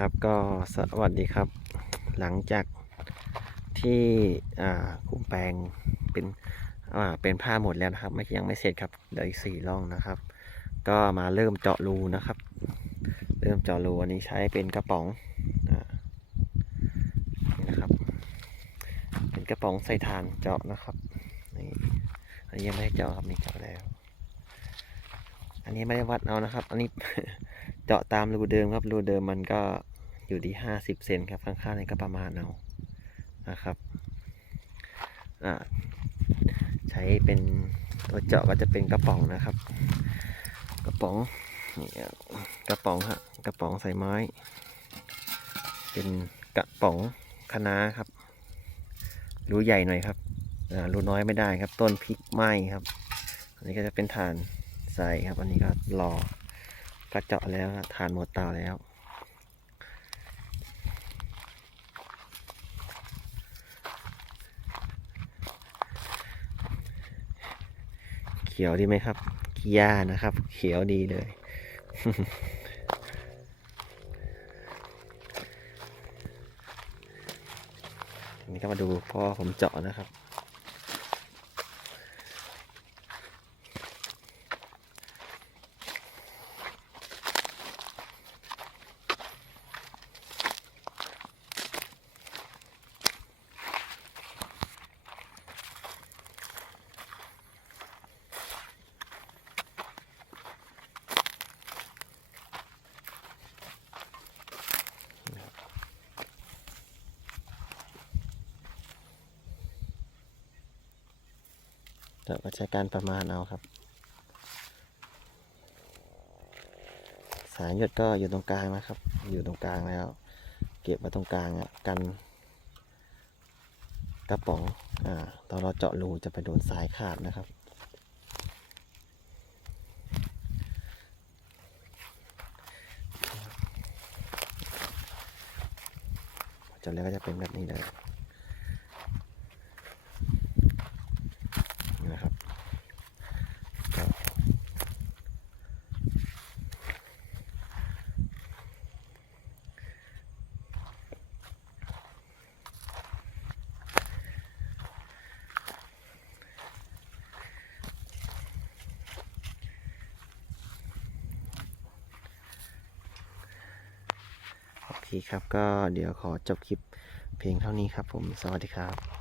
ครับก็สวัสดีครับ หลังจากที่คุมแปลงเป็นเป็นผ้าหมดแล้วนะครับไม่ยังไม่เสร็จครับเหลืออีกสี่ร่องนะครับ ก็มาเริ่มเจาะรูนะครับ เริ่มเจาะรูอันนี้ใช้เป็นกระป๋องอนี่นะครับ เป็นกระป๋องใส่ถ่านเจาะนะครับนี่อันนี้ยังไม่ได้เจาะครับนี่เจาะแล้ว อันนี้ไม่ได้วัดเอานะครับ อันนี้เจาะตามรูเดิมครับ รูเดิมมันก็อยู่ที่ห้าสิบเซนครับ ข้างๆนี่ก็ประมาณเอานะครับใช้เป็นตัวเจาะก็จะเป็นกระป๋องนะครับ กระป๋องนี่กระป๋องฮะกระป๋องใส่ไม้ เป็นกระป๋องคะน้าครับ รูใหญ่หน่อยครับรูน้อยไม่ได้ครับ ต้นพริกไหม้ครับ อันนี้ก็จะเป็นฐาน ใส่ครับ อันนี้ก็รอก็เจาะแล้วครับฐานหมดตาแล้ว เขียวดีไหมครับขี้ยานะครับ เขียวดีเลยนนี้ก็มาดูพ่อผมเจาะนะครับ เราก็ใช้การประมาณเอาครับ สายหยดก็อยู่ตรงกลางนะครับ อยู่ตรงกลางแล้ว เก็บไว้ตรงกลางอะกันกระป๋องอ่าตอนเราเจาะรูจะไปโดนสายขาดนะครับจนแล้วก็จะเป็นแบบนี้เลยนี่นะครับก็โอเค ครับก็เดี๋ยวขอจบคลิปเพียงเท่านี้ครับผมสวัสดีครับ